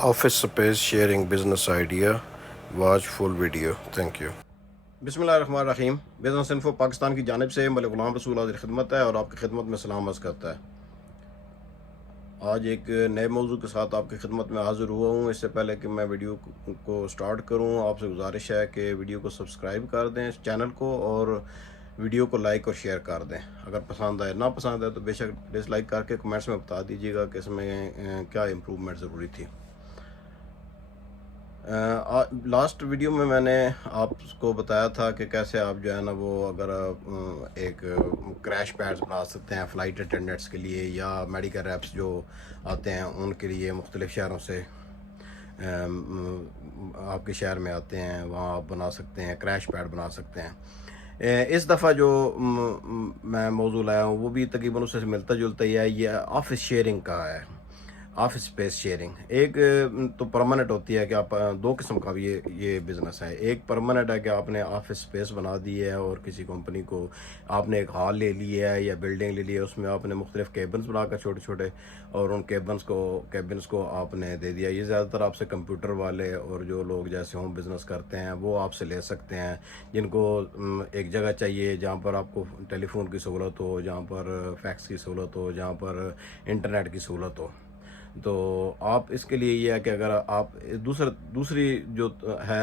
Office space sharing business idea. Watch full video. Thank you. بسم اللہ الرحمن الرحیم. Business info Pakistan کی جانب سے ملک غلام رسول حاضر خدمت ہے اور آپ کی خدمت میں سلام عرض کرتا ہے. آج ایک نئے موضوع کے ساتھ آپ کی خدمت میں حاضر ہوا ہوں. اس سے پہلے کہ میں ویڈیو کو سٹارٹ کروں, آپ سے گزارش ہے کہ ویڈیو کو سبسکرائب کر دیں اس چینل کو, اور ویڈیو کو لائک اور شیئر کر دیں. اگر پسند آئے, نہ پسند ہے تو بے شک ڈس لائک کر کے کمنٹس میں بتا دیجیے گا کہ اس میں کیا امپرومنٹ ضروری تھی. لاسٹ ویڈیو میں نے آپ کو بتایا تھا کہ کیسے آپ جو ہے نا وہ اگر ایک کریش پیڈز بنا سکتے ہیں فلائٹ اٹینڈنٹس کے لیے, یا میڈیکل ریپس جو آتے ہیں ان کے لیے مختلف شہروں سے آپ کے شہر میں آتے ہیں, وہاں آپ بنا سکتے ہیں, کریش پیڈ بنا سکتے ہیں. اس دفعہ جو میں موضوع لایا ہوں وہ بھی تقریباً اس سے ملتا جلتا ہی ہے. یہ آفس شیئرنگ کا ہے, آفس اسپیس شیئرنگ. ایک تو پرماننٹ ہوتی ہے کہ آپ دو قسم کا بھی یہ بزنس ہے. ایک پرماننٹ ہے کہ آپ نے آفس اسپیس بنا دی ہے اور کسی کمپنی کو آپ نے ایک ہال لے لی ہے یا بلڈنگ لے لی ہے, اس میں آپ نے مختلف کیبنز بنا کر چھوٹے چھوٹے, اور ان کیبنز کو آپ نے دے دیا. یہ زیادہ تر آپ سے کمپیوٹر والے اور جو لوگ جیسے ہوم بزنس کرتے ہیں وہ آپ سے لے سکتے ہیں, جن کو ایک جگہ چاہیے جہاں پر آپ کو ٹیلی فون کی سہولت ہو, جہاں پر فیکس کی سہولت ہو, جہاں پر انٹرنیٹ کی سہولت ہو. تو آپ اس کے لیے یہ ہے کہ اگر آپ دوسری جو ہے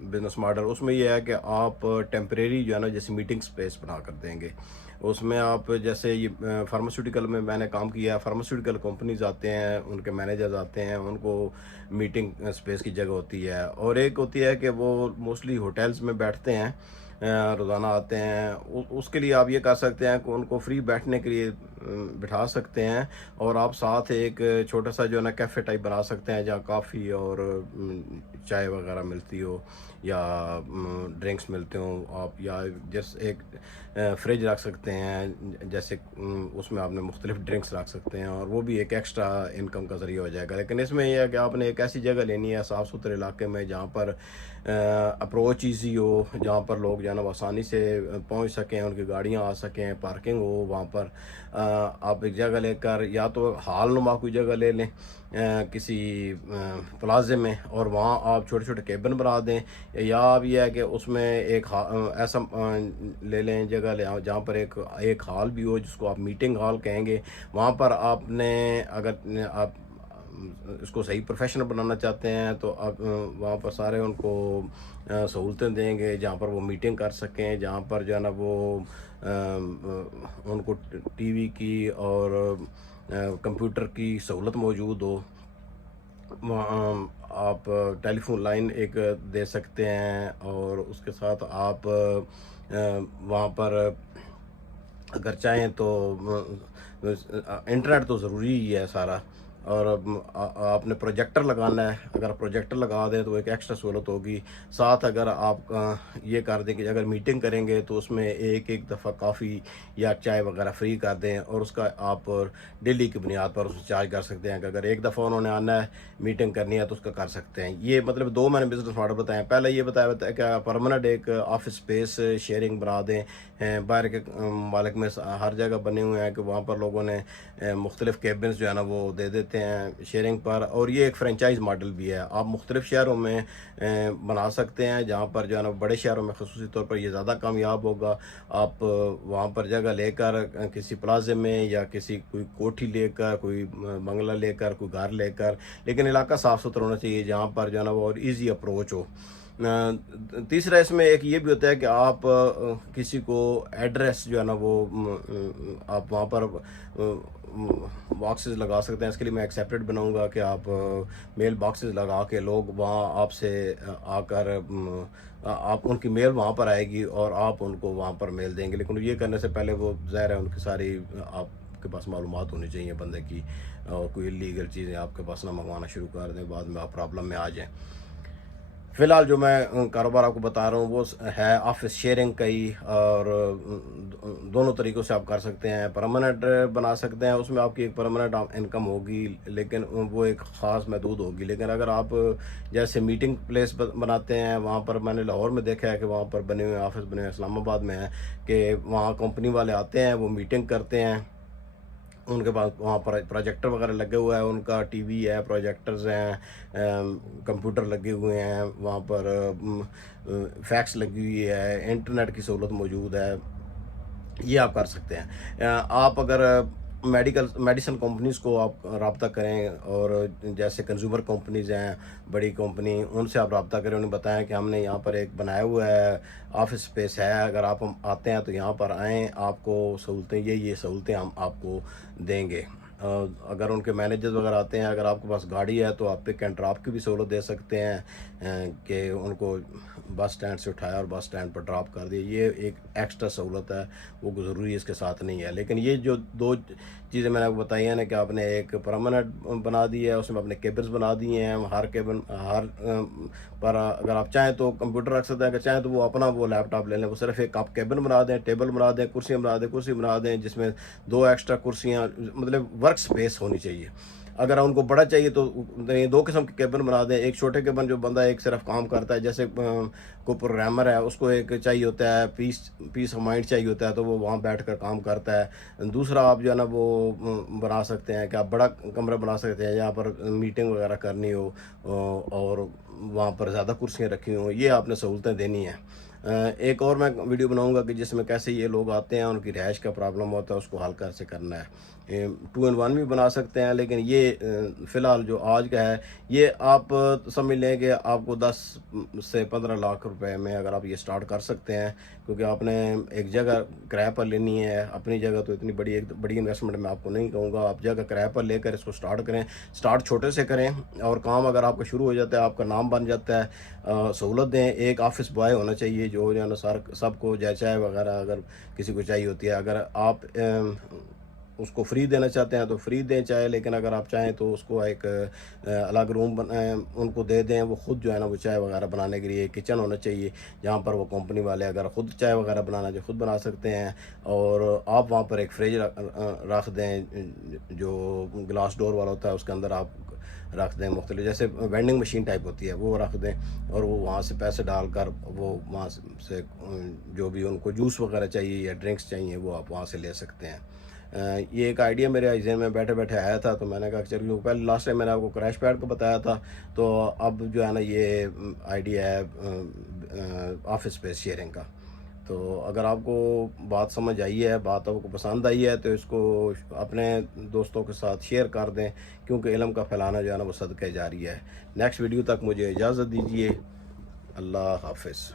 بزنس ماڈل, اس میں یہ ہے کہ آپ ٹیمپریری جو ہے نا جیسے میٹنگ سپیس بنا کر دیں گے. اس میں آپ جیسے یہ فارماسیوٹیکل میں نے کام کیا ہے, فارماسیوٹیکل کمپنیز آتے ہیں, ان کے مینیجرز آتے ہیں, ان کو میٹنگ سپیس کی جگہ ہوتی ہے. اور ایک ہوتی ہے کہ وہ موسٹلی ہوٹلز میں بیٹھتے ہیں, روزانہ آتے ہیں. اس کے لیے آپ یہ کر سکتے ہیں کہ ان کو فری بیٹھنے کے لیے بٹھا سکتے ہیں, اور آپ ساتھ ایک چھوٹا سا جو ہے نا کیفے ٹائپ بنا سکتے ہیں جہاں کافی اور چائے وغیرہ ملتی ہو یا ڈرنکس ملتے ہوں. آپ یا جیسے ایک فریج رکھ سکتے ہیں, جیسے اس میں آپ نے مختلف ڈرنکس رکھ سکتے ہیں, اور وہ بھی ایک ایکسٹرا انکم کا ذریعہ ہو جائے گا. لیکن اس میں یہ ہے کہ آپ نے ایک ایسی جگہ لینی ہے صاف ستھرے علاقے میں جہاں پر اپروچ ایزی ہو, جہاں پر لوگ جو ہے نا آسانی سے پہنچ سکیں, ان کی گاڑیاں آ سکیں, پارکنگ ہو وہاں پر. آپ ایک جگہ لے کر یا تو ہال نما کوئی جگہ لے لیں کسی پلازے میں, اور وہاں آپ چھوٹے چھوٹے کیبن بنا دیں, یا آپ یہ ہے کہ اس میں ایک ایسا لے لیں جگہ جہاں پر ایک ہال بھی ہو جس کو آپ میٹنگ ہال کہیں گے. وہاں پر آپ نے اگر آپ اس کو صحیح پروفیشنل بنانا چاہتے ہیں تو آپ وہاں پر سارے ان کو سہولتیں دیں گے جہاں پر وہ میٹنگ کر سکیں, جہاں پر جو ہے نا وہ ان کو ٹی وی کی اور کمپیوٹر کی سہولت موجود ہو. آپ ٹیلی فون لائن ایک دے سکتے ہیں, اور اس کے ساتھ آپ وہاں پر اگر چاہیں تو انٹرنیٹ تو ضروری ہی ہے سارا. اور آپ نے پروجیکٹر لگانا ہے, اگر پروجیکٹر لگا دیں تو ایک ایکسٹرا سہولت ہوگی. ساتھ اگر آپ یہ کر دیں کہ اگر میٹنگ کریں گے تو اس میں ایک دفعہ کافی یا چائے وغیرہ فری کر دیں, اور اس کا آپ ڈیلی کی بنیاد پر اس کو چارج کر سکتے ہیں کہ اگر ایک دفعہ انہوں نے آنا ہے میٹنگ کرنی ہے تو اس کا کر سکتے ہیں. یہ مطلب دو میں نے بزنس ماڈل بتائے ہیں. پہلے یہ بتایا کہ پرماننٹ ایک آفس اسپیس شیئرنگ بنا دیں. باہر کے ممالک میں ہر جگہ بنے ہوئے ہیں کہ وہاں پر لوگوں نے مختلف کیبنز جو ہے نا وہ دے دیتے ہیں شیئرنگ پر. اور یہ ایک فرینچائز ماڈل بھی ہے, آپ مختلف شہروں میں بنا سکتے ہیں جہاں پر جو ہے نا بڑے شہروں میں خصوصی طور پر یہ زیادہ کامیاب ہوگا. آپ وہاں پر جگہ لے کر کسی پلازے میں یا کوئی کوٹھی لے کر, کوئی بنگلہ لے کر, کوئی گھر لے کر, لیکن علاقہ صاف ستھرا ہونا چاہیے جہاں پر جو ہے نا وہ اور ایزی اپروچ ہو. تیسرا اس میں ایک یہ بھی ہوتا ہے کہ آپ کسی کو ایڈریس جو ہے نا وہ آپ وہاں پر باکسز لگا سکتے ہیں. اس کے لیے میں ایک سیپریٹ بناؤں گا کہ آپ میل باکسز لگا کے لوگ وہاں آپ سے آ کر آپ ان کی میل وہاں پر آئے گی اور آپ ان کو وہاں پر میل دیں گے. لیکن یہ کرنے سے پہلے وہ ظاہر ہے ان کی ساری آپ کے پاس معلومات ہونی چاہیے بندے کی, اور کوئی لیگل چیزیں آپ کے پاس نہ منگوانا شروع کر دیں, بعد میں آپ پرابلم میں آ جائیں. فی الحال جو میں کاروبار آپ کو بتا رہا ہوں وہ ہے آفس شیئرنگ کا ہی, اور دونوں طریقوں سے آپ کر سکتے ہیں. پرماننٹ بنا سکتے ہیں, اس میں آپ کی ایک پرماننٹ انکم ہوگی لیکن وہ ایک خاص محدود ہوگی. لیکن اگر آپ جیسے میٹنگ پلیس بناتے ہیں, وہاں پر میں نے لاہور میں دیکھا ہے کہ وہاں پر بنے ہوئے آفس بنے ہوئے اسلام آباد میں ہیں کہ وہاں کمپنی والے آتے ہیں, وہ میٹنگ کرتے ہیں, ان کے پاس وہاں پر پروجیکٹر وغیرہ لگے ہوا ہے، ان کا ٹی وی ہے، پروجیکٹرز ہیں، کمپیوٹر لگے ہوئے ہیں، وہاں پر فیکس لگی ہوئی ہے، انٹرنیٹ کی سہولت موجود ہے، یہ آپ کر سکتے ہیں۔ آپ اگر میڈیسن کمپنیز کو آپ رابطہ کریں، اور جیسے کنزیومر کمپنیز ہیں بڑی کمپنی، ان سے آپ رابطہ کریں، انہیں بتائیں کہ ہم نے یہاں پر ایک بنایا ہوا ہے، آفس اسپیس ہے، اگر آپ آتے ہیں تو یہاں پر آئیں، آپ کو سہولتیں یہ سہولتیں ہم آپ کو دیں گے۔ اگر ان کے مینیجرز وغیرہ آتے ہیں، اگر آپ کے پاس گاڑی ہے تو آپ پک اینڈ ڈراپ کی بھی سہولت دے سکتے ہیں، کہ ان کو بس سٹینڈ سے اٹھایا اور بس سٹینڈ پر ڈراپ کر دیا، یہ ایک ایکسٹرا سہولت ہے، وہ ضروری اس کے ساتھ نہیں ہے۔ لیکن یہ جو دو چیزیں میں نے آپ کو بتائی ہیں نا، کہ آپ نے ایک پرماننٹ بنا دی ہے، اس میں اپنے کیبنز بنا دیے ہیں، ہر کیبن پر اگر آپ چاہیں تو کمپیوٹر رکھ سکتے ہیں، اگر چاہیں تو وہ اپنا وہ لیپ ٹاپ لے لیں، وہ صرف ایک آپ کیبن بنا دیں، ٹیبل بنا دیں، کرسی بنا دیں جس میں 2 ایکسٹرا کرسیاں، مطلب ورک سپیس ہونی چاہیے۔ اگر ان کو بڑا چاہیے تو 2 قسم کے کیبن بنا دیں، ایک چھوٹے کیبن جو بندہ ایک صرف کام کرتا ہے، جیسے کوئی پروگرامر ہے، اس کو ایک چاہیے ہوتا ہے پیس آف مائنڈ چاہیے ہوتا ہے، تو وہ وہاں بیٹھ کر کام کرتا ہے۔ دوسرا آپ جو ہے نا وہ بنا سکتے ہیں کہ آپ بڑا کمرہ بنا سکتے ہیں جہاں پر میٹنگ وغیرہ کرنی ہو، اور وہاں پر زیادہ کرسیاں رکھی ہوں، یہ آپ نے سہولتیں دینی ہیں۔ ایک اور میں ویڈیو بناؤں گا کہ جس میں کیسے یہ لوگ آتے ہیں، ان کی رہائش کا پرابلم ہوتا ہے، اس کو حل کیسے کرنا ہے۔ 2 in 1 بھی بنا سکتے ہیں، لیکن یہ فی الحال جو آج کا ہے، یہ آپ سمجھ لیں کہ آپ کو 10 سے 15 لاکھ روپے میں اگر آپ یہ سٹارٹ کر سکتے ہیں، کیونکہ آپ نے ایک جگہ کرایہ پر لینی ہے، اپنی جگہ تو اتنی بڑی انویسٹمنٹ میں آپ کو نہیں کہوں گا، آپ جگہ کرایہ پر لے کر اس کو سٹارٹ کریں، سٹارٹ چھوٹے سے کریں، اور کام اگر آپ کا شروع ہو جاتا ہے، آپ کا نام بن جاتا ہے، سہولت دیں۔ ایک آفس بوائے ہونا چاہیے جو ہے نا سب کو چائے وغیرہ اگر کسی کو چاہیے ہوتی ہے، اگر آپ اس کو فری دینا چاہتے ہیں تو فری دیں چائے، لیکن اگر آپ چاہیں تو اس کو ایک الگ روم ان کو دے دیں، وہ خود جو ہے نا وہ چائے وغیرہ بنانے کے لیے کچن ہونا چاہیے، جہاں پر وہ کمپنی والے اگر خود چائے وغیرہ بنانا جو خود بنا سکتے ہیں، اور آپ وہاں پر ایک فریج رکھ دیں جو گلاس ڈور والا ہوتا ہے، اس کے اندر آپ رکھ دیں مختلف، جیسے وینڈنگ مشین ٹائپ ہوتی ہے وہ رکھ دیں، اور وہ وہاں سے پیسے ڈال کر وہ وہاں سے جو بھی ان کو جوس وغیرہ چاہیے یا ڈرنکس چاہیے وہ آپ وہاں سے لے سکتے ہیں۔ یہ ایک آئیڈیا میرے ذہن میں بیٹھے بیٹھے آیا تھا، تو میں نے کہا کہ چلیے، پہلے لاسٹ ٹائم میں نے آپ کو کریش پیڈ کو بتایا تھا، تو اب جو ہے نا یہ آئیڈیا ہے آفس اسپیس شیئرنگ کا۔ تو اگر آپ کو بات سمجھ آئی ہے، بات آپ کو پسند آئی ہے، تو اس کو اپنے دوستوں کے ساتھ شیئر کر دیں، کیونکہ علم کا پھیلانا جو ہے نا وہ صدقہ جاریہ ہے۔ نیکسٹ ویڈیو تک مجھے اجازت دیجیے، اللہ حافظ۔